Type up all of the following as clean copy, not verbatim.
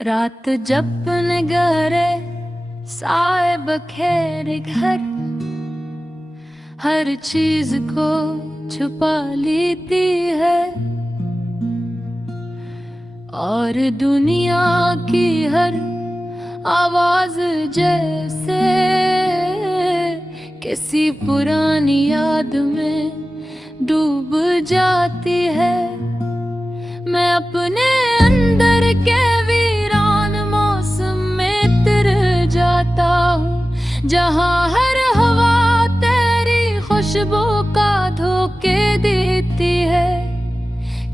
रात जब गहरे साए बखेरे घर, हर चीज को छुपा लेती है और दुनिया की हर आवाज जैसे किसी पुरानी याद में डूब जाती है। मैं अपने अंदर के वीरान मौसम में तिर जाता हूँ, जहाँ हर हवा तेरी खुशबू का धोखे देती है।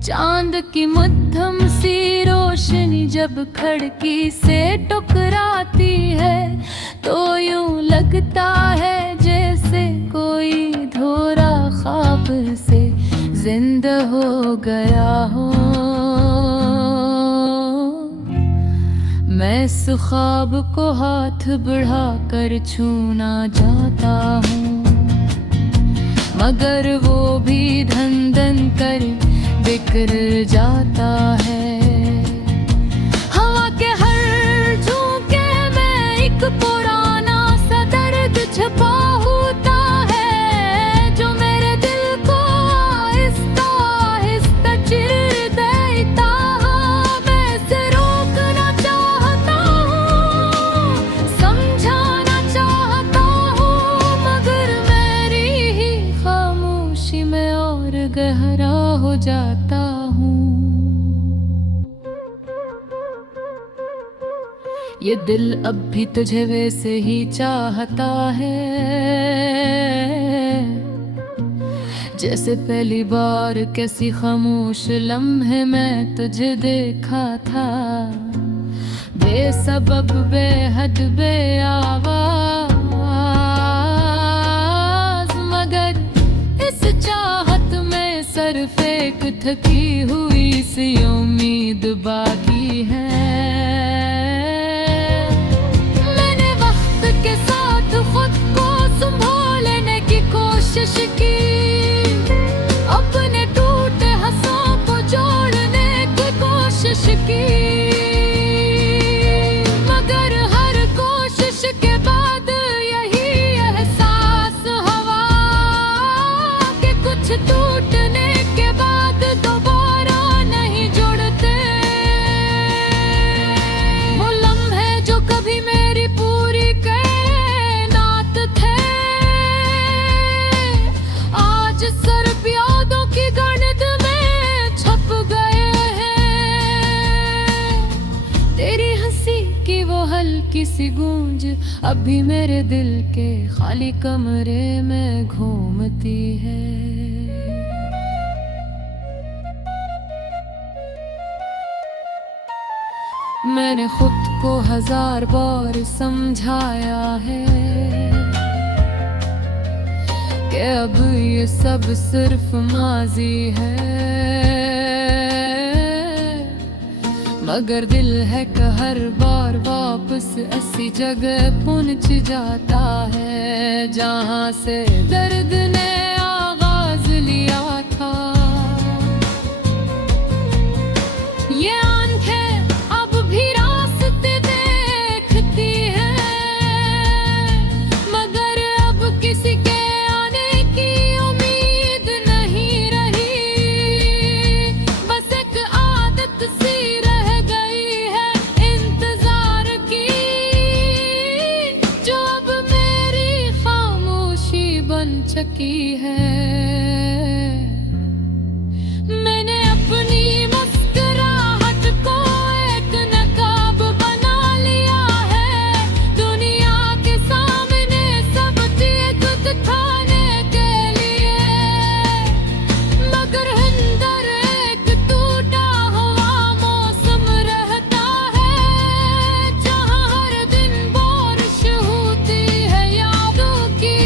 चांद की मध्यम सी रोशनी जब खिड़की से टकराती है, तो यूं लगता है जैसे कोई धोरा ख्वाब से जिंदा हो गया हो। मैं इस ख्वाब को हाथ बढ़ा कर छूना चाहता हूँ, मगर वो भी धन धन कर बिखर जाता है। हवा के हर झोंके में एक पुराना सा दर्द छुपा होता है, जो मेरे दिल को आहिस्ता आहिस्ता चिर देता। मैं इसे रोकना चाहता हूँ, समझाना चाहता हूँ, मगर मेरी ही खामोशी में और गहरा हो जाता हूँ। ये दिल अब भी तुझे वैसे ही चाहता है, जैसे पहली बार किसी खामोश लम्हे में तुझे देखा था। बेसबब बेहद बेआवाज, मगर इस चाहत में सर फेंक थकी हुई सी उम्मीद बाकी है। मैंने वक्त के साथ खुद को संभालने की कोशिश की, अपने टूटे हंसों को जोड़ने की कोशिश की, मगर हर कोशिश के बाद यही एहसास हुआ कि कुछ टूटने के बाद दोबारा नहीं जुड़ते। वो लम्हे जो कभी मेरी पूरी कायनात थे, आज सिर्फ यादों की गणित में छप गए हैं। तेरी हंसी की वो हल्की सी गूंज अभी मेरे दिल के खाली कमरे में घूमती है। मैंने खुद को 1000 बार समझाया है कि अब ये सब सिर्फ माजी है, मगर दिल है कि हर बार वापस ऐसी जगह पहुंच जाता है जहां से दर्द ने आगाज लिया था। ये आंखें अब भी रास्ते देखती हैं, मगर अब किसी के आने की उम्मीद नहीं रही। बस एक आदत सी रह गई है इंतजार की, जो अब मेरी खामोशी बन चुकी है। मैंने अपनी मुस्कुराहट को एक नकाब बना लिया है, दुनिया के सामने सब चीज दिखाने के लिए, मगर अंदर एक टूटा हुआ मौसम रहता है, जहाँ हर दिन बारिश होती है यादों की।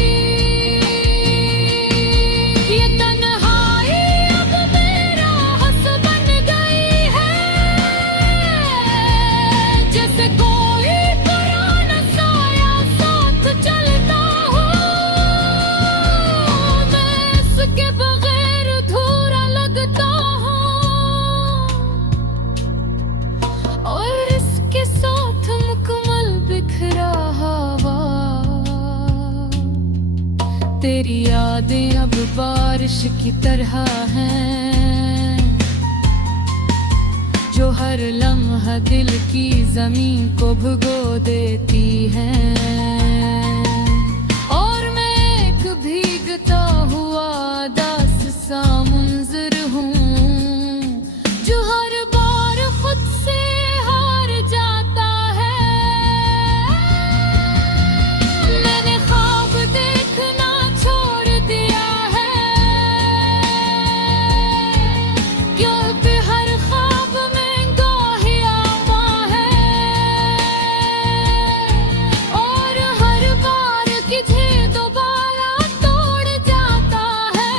तेरी यादें अब बारिश की तरह हैं, जो हर लम्हा दिल की जमीन को भिगो देती हैं। और मैं एक भीगता हुआ दास सा मुंज़िर हूँ, जो हर बार खुद से हार जाता है। मैंने ख्वाब देखना छोड़ दिया है, क्योंकि हर ख्वाब में गोहिया माँ है। और हर बार किसी दोबारा तोड़ जाता है,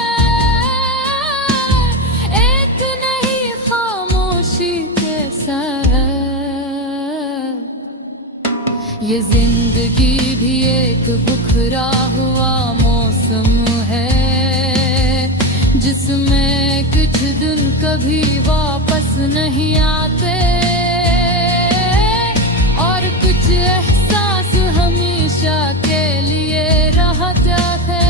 एक नहीं खामोशी के साथ। ये जिंदगी भी एक बुखरा हुआ मौसम है, जिसमें कुछ दिन कभी वापस नहीं आते, और कुछ एहसास हमेशा के लिए रह जाते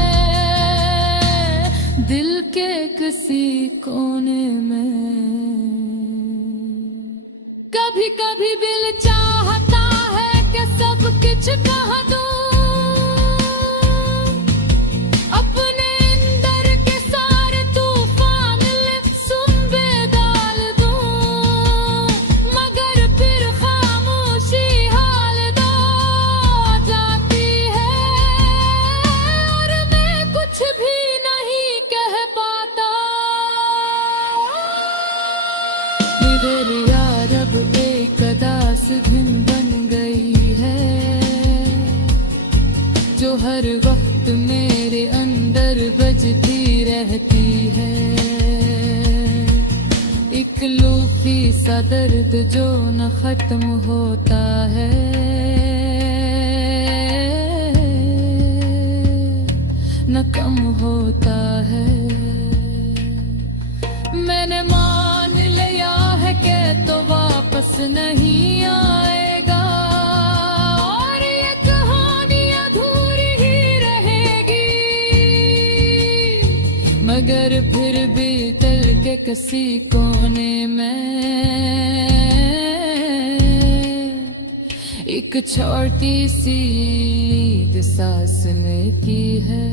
दिल के किसी कोने में। कभी कभी दिल चाहता है कि सब कुछ कह दूं, अपने अंदर के सारे तूफान लिप्सुम पे डाल दूं, मगर फिर खामोशी हाल दो जाती है, और मैं कुछ भी नहीं कह पाता। इधर यार अब एक अदास धुन बन गई है, जो हर वक्त मेरे अंदर बजती रहती है। एक लूफी सा दर्द जो न खत्म होता है, न कम होता है। मैंने मान लिया है कि तो वापस नहीं आएगा, और ये कहानी अधूरी ही रहेगी, मगर फिर भी दिल के किसी कोने में एक छोटी सी सांस की है।